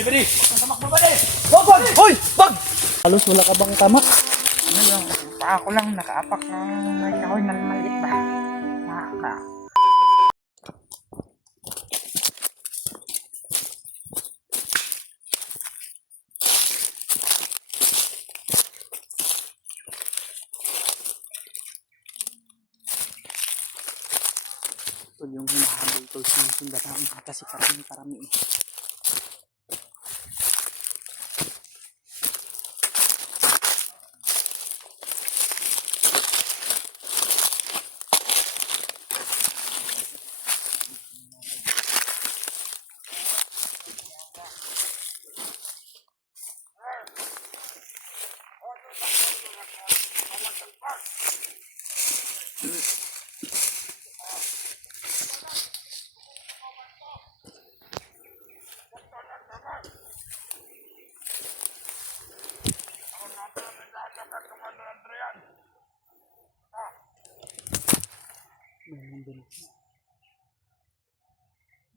Bali! Tamak mo bali! Bobon! Hoy! Bag! Halos wala ka bang tamak? Ano yung paa ko lang nakaapak ng may kahoy na maliit ba? Nakaka. Ito yung hinahabol ko sinusundan namin kasi karami eh.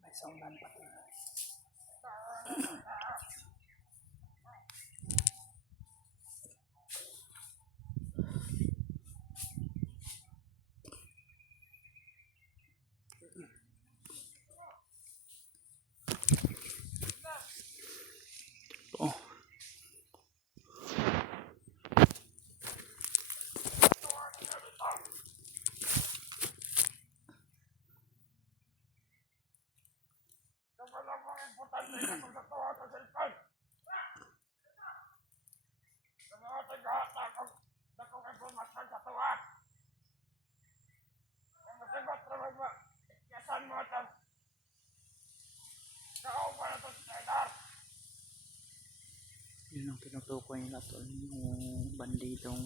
May soundan pa to. Oh. Yun ang tinutukoy nila to, yung bandidong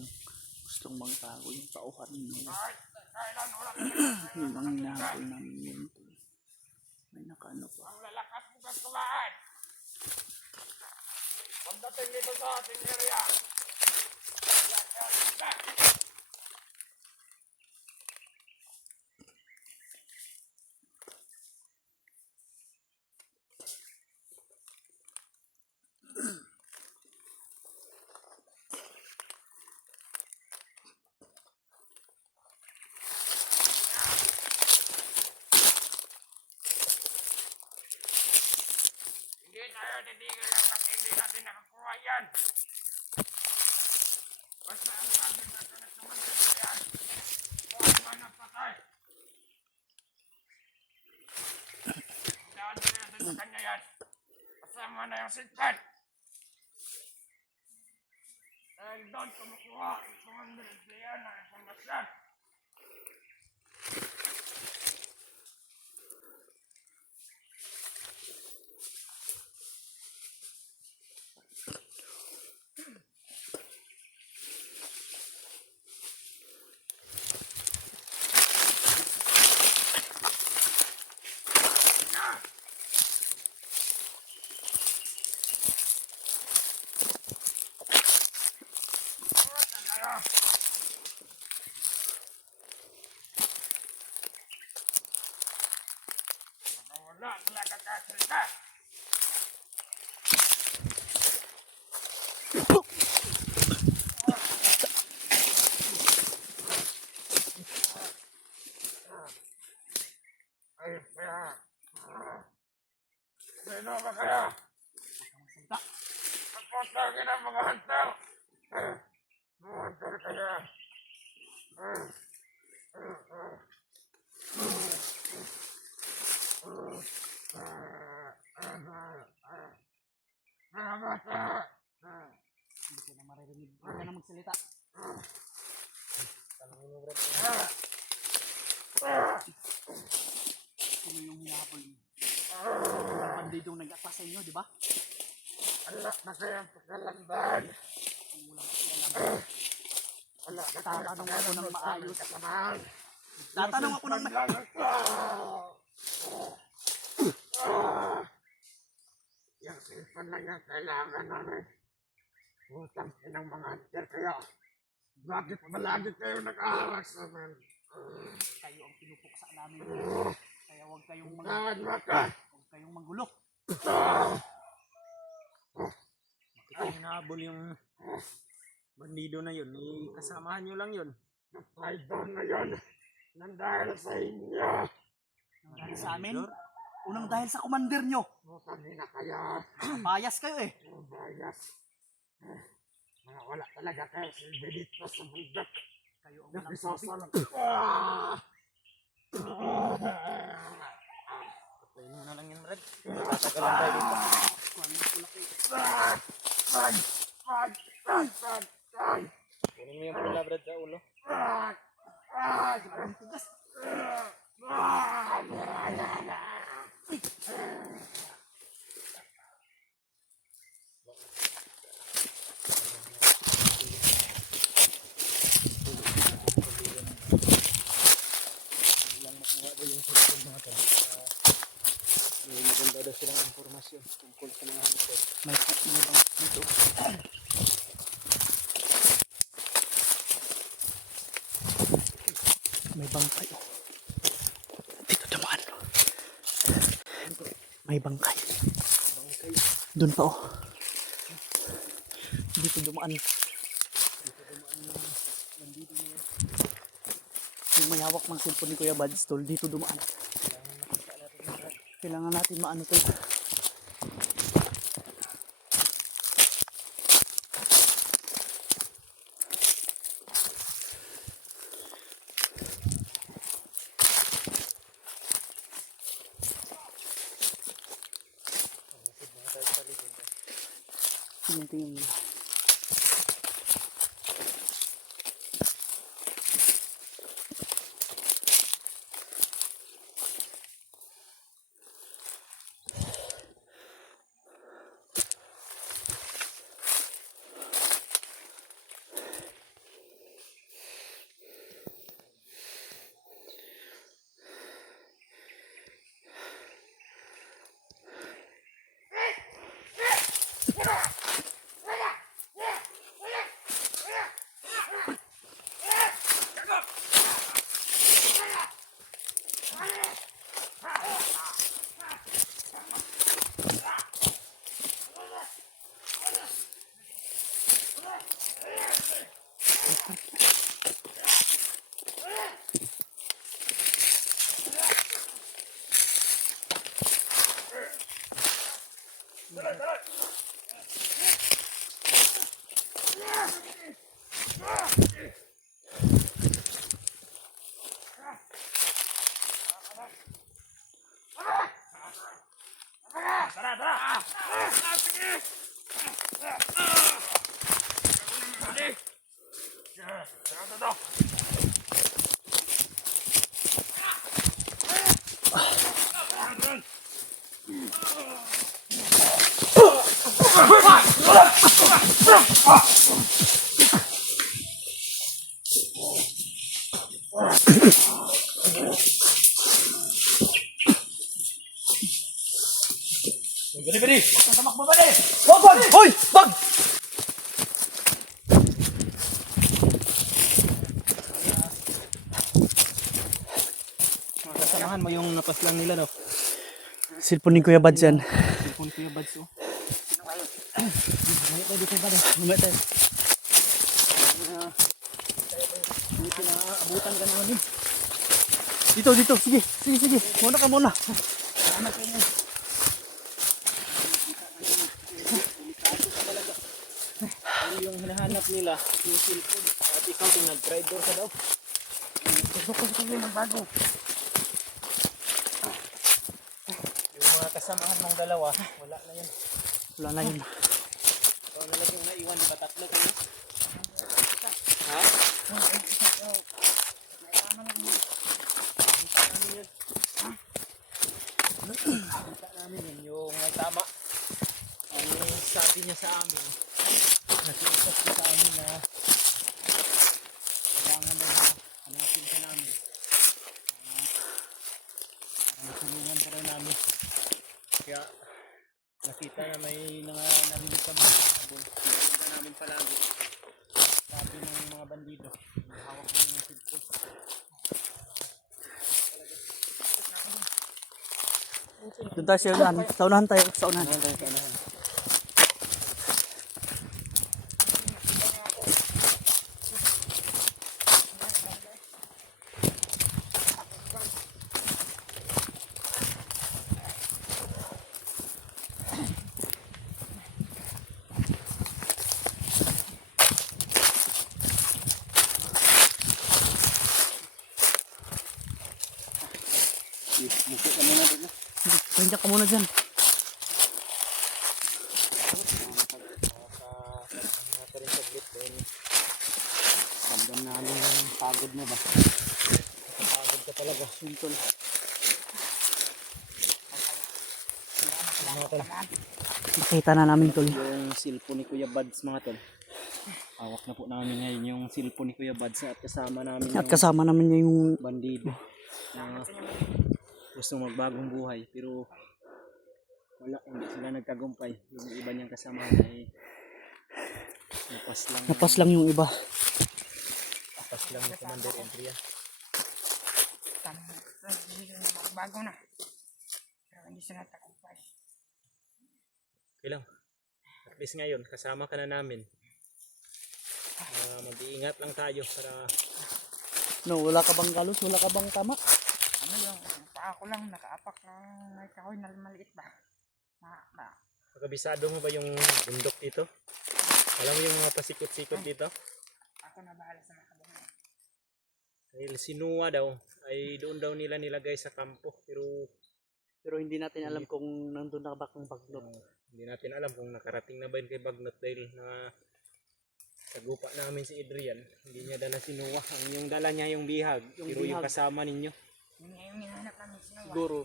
gustong magtago yung pauhan nyo. Yun ang hinahabol namin yun. May nakano pa. Ang lalakas mo kang kumaan! Pagdating dito sa ating area, hindi tayo titigil lang kasi hindi natin nakakuha yan. Basta ang sabi na ito na sumunod yan. Buhay man ang patay. Daan din natin sa kanya yan. Kasama na yung sikpan. Dahil doon kumukuha ang sumunod yan na isang masyan. Wala talaga kasalita. Ay, kaya. Sino ba kaya? Pagputagin ang mga hunter. Mga hunter kaya. Hindi ko na maririnig. Hindi ka na magsalita. Sino yung hinahabol niyo? Ang bandidong nag-atas sa inyo, di ba? Wala na kayang pagkalandan. Kung walang pakialam. Wala na Tatanong ako ng maayos. kasamahan. Tatanong ako ng maayos. Yung cellphone lang yung kailangan namin. Utang ng mga hunter kaya. Bakit palagi kayo nag-aarak sa amin? Kayo ang pinupuksa namin. Kaya huwag kayong Saan mo ka? huwag kayong magulo. Ah! Bakit hinahabol yung bandido na yun? Kasamahan nyo lang yun. Ay doon na yun. Nang dahil sa inyo. Dahil sa amin? Unang dahil sa commander nyo. Kami na kaya. Bias kayo eh. Bias. Mga wala talaga kayo silbi dito sa bundok. Kayo ang walang silbi. Nakisasalang. Ah! Patayin mo na lang yun, Brad. Tatagalan tayo dito. Kuhanin ko na kayo. Kunin mo yung pula, Brad, sa ulo. Ang tigas. May maganda daw silang informasyon tungkol sa mga hunter. May bang dito. May bangkay. Oh. Dito dumaan. May bangkay. Doon pa oh. Dito dumaan. Yung mayawak ng cellphone ni Kuya Bads tol, dito dumaan. Kailangan natin maano tol. Tingin mo. Bali! Tamakbo ba din? Wag! Hoy! Wag! Kasamahan mo yung napaslang nila, no? Cellphone ni Kuya Bads yan. Cellphone ko yung buds, oh. Mamaya tayo. Dito na abutan ka namin. Dito, dito. Sige, sige, sige. Muna ka muna. Salamat kayo. Ano yung hinahanap nila? Yung cellphone. At ikaw din nag-traitor ka daw. Gusto ko sa ng bago. Yung mga kasamahan mong dalawa, wala na yun. Wala na yun. Ikaw na lang yung naiwan, di ba tatlo kayo? Ha? Kita namin yun, yung may tama. Ang sabi niya sa amin, nakiusap siya sa amin na kailangan daw na hanapin ka namin. Para tulungan ka rin namin. Kaya nakita na may narinig kami sa habol. Punta namin palagi. Sabi ng mga bandido, hawak mo ng cellphone. Doon tayo sa unahan. Sa unahan tayo. Sa unahan. Muko ka muna dito. Pahinga ka muna dyan. Nakaka rin saglit dahil ramdam namin yung pagod mo ba? Pagod ka talaga. Yun, tol. Nakita na namin, tol. Yung cellphone ni Kuya Buds mga tol. Hawak na po namin ngayon yung cellphone ni Kuya Buds at kasama namin At yung kasama namin niya yung bandido na gusto magbagong buhay pero wala, hindi sila nagtagumpay. Yung iba niyang kasama ay napas lang yung iba. napas lang ni Commander Andrea. Bago na. Pero hindi sila tagumpay. Okay lang. At least ngayon kasama ka na namin. Mag-iingat lang tayo para No, wala ka bang galos? Wala ka bang tama? Ano yung paa ko lang nakaapak ng may kahoy na maliit ba? Pagkabisado mo ba yung bundok dito? Alam mo yung mga pasikot-sikot dito? Ako na bahala sa mga kabungan. Dahil si Noah daw ay doon daw nila nilagay sa kampo Pero hindi natin alam kung nandun na ba kung bagnot. hindi natin alam kung nakarating na ba yun kay Bagnot dahil na sagupa namin si Adrian. Hindi niya dala si Noah. Yung dala niya yung bihag. Yung Pero yung bihag. kasama ninyo. Yun nga yung hinahanap namin sa Noah. Siguro,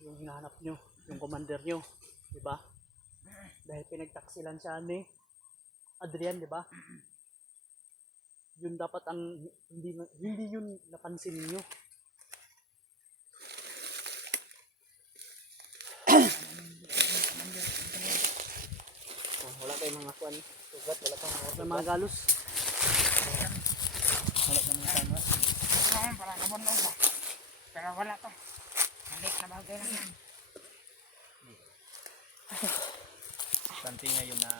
yung hinahanap nyo, yung commander nyo, di ba? Dahil pinagtaksilan siya ni Adrian, di ba? Yun dapat ang, hindi yun napansin niyo. Wala kayong mga kuan. Sugat. Wala kang Sa mga galos. wala kang mga tama. Ito naman para nabundog ba? Pero wala to. Maliit na bagay lang yan. Tanti ngayon na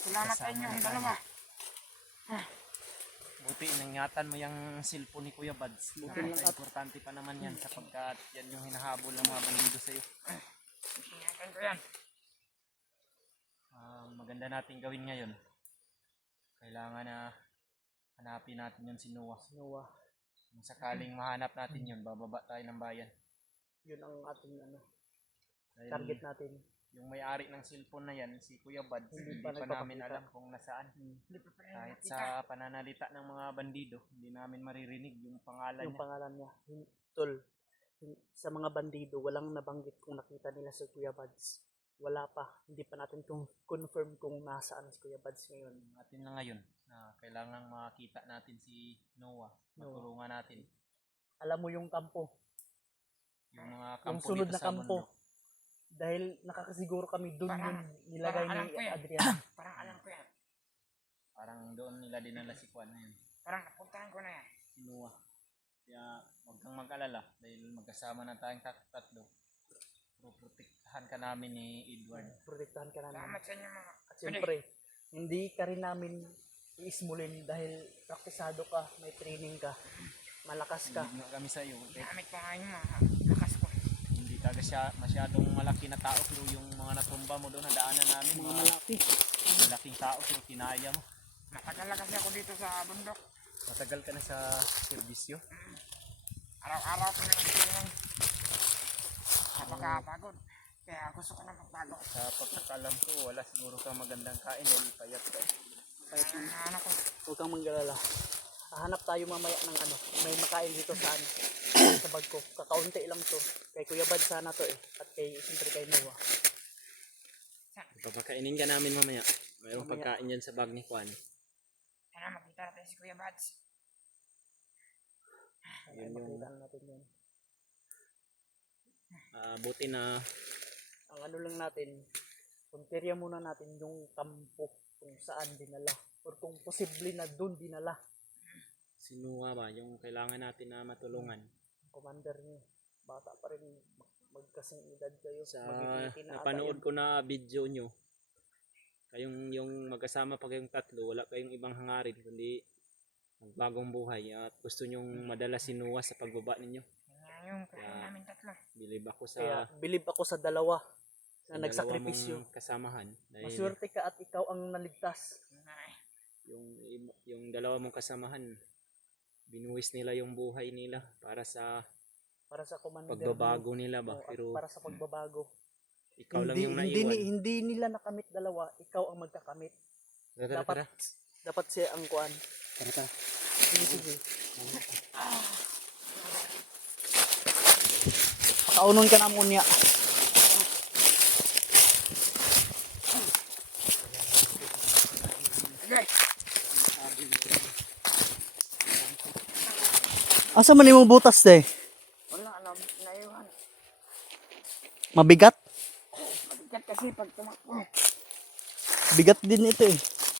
Salamat sa inyo ang dalawa. buti ingatan mo yung cellphone ni Kuya Buds. Buti lang at- Importante pa naman yan sapagkat yan yung hinahabol ng mga bandido sa iyo. Ingatan ko yan. Maganda natin gawin ngayon. Kailangan na hanapin natin yun si Noah. Noah, Kung sakaling mahanap natin yun, bababa tayo ng bayan. yun ang ating Dahil target natin. yung may-ari ng cellphone na yan, si Kuya Buds, Hindi hindi pa pa namin nagpapakita. alam kung nasaan. Hindi pa pala Kahit nakita. sa pananalita ng mga bandido, hindi namin maririnig yung pangalan Yung niya. pangalan niya. Tol, sa mga bandido, walang nabanggit kung nakita nila si Kuya Buds. Wala pa. Hindi pa natin confirm kung nasaan si Kuya Buds ngayon. Atin na ngayon na kailangan makita natin si Noah. Matulungan natin. Alam mo yung kampo, Yung mga yung kampo sunod dito na sa kampo. bundok. Dahil nakakasiguro kami doon Parang- yung nilagay parang alam ni ko yan. Adrian. Parang alam ko yan. Parang doon nila dinala si Juan na yun. Parang napuntahan ko na yan. Si Noah. Kaya huwag kang mag-alala dahil magkasama na tayong tatlo. Pero protektahan ka namin ni Edward. Protektahan ka namin. Salamat sa inyo mga. At siyempre, hindi ka rin namin iismulin dahil praktisado ka, may training ka, malakas ka. Hindi nga kami sa iyo. Gamit ko nga yung mga lakas ko. Hindi ka masyadong malaki na tao pero yung mga natumba mo doon, nadaanan namin. Mga Mga malaki. malaking tao pero kinaya mo. Matagal na kasi ako dito sa bundok. Matagal ka na sa serbisyo. Araw-araw ko na nagsilang. Napakapagod. Kaya gusto ko na magbago. Sa pagkakalam ko, wala siguro kang magandang kain dahil payat ka. Kahit Ano ko. huwag kang manggalala. Hahanap tayo mamaya ng may makain dito sa sa bag ko. Kakaunti lang to. Kay Kuya Bad sana to At siyempre kay Noah. Papakainin ka namin mamaya. Mayroong Mamaya. pagkain yan sa bag ni Juan. Sana makita natin si Kuya Bads. Yun yung Makita natin yan. buti na Ang lang natin, punteriya muna natin yung kampo kung saan dinala. Or kung posible na doon dinala. si Noah ba, yung kailangan natin na matulungan. Ang commander niyo. bata pa rin, magkasing edad kayo. Sa Mag-18 na ata napanood yan. ko na video nyo, kayong yung magkasama pa kayong tatlo, wala kayong ibang hangarin kundi magbagong buhay at gusto nyong madala si Noah sa pagbaba ninyo. Yung kasama namin tatlo. Bilib ako sa Kaya believe ako sa dalawa na dalawa nagsakripisyo. mong kasamahan dahil Maswerte ka at ikaw ang naligtas. yung dalawa mong kasamahan binuwis nila yung buhay nila para sa Para sa commander pagbabago nila ba, mo, at pero para sa pagbabago. ikaw lang yung hindi, naiwan. hindi nila nakamit dalawa, ikaw ang magkakamit. Tara, Dapat dapat siya ang kuan. tara. Sige, sige. Pakaunon ka na mo niya. Asa man imong butas de? Wala, naiwan. Mabigat? Mabigat kasi pag tumakbo. Bigat din ito eh.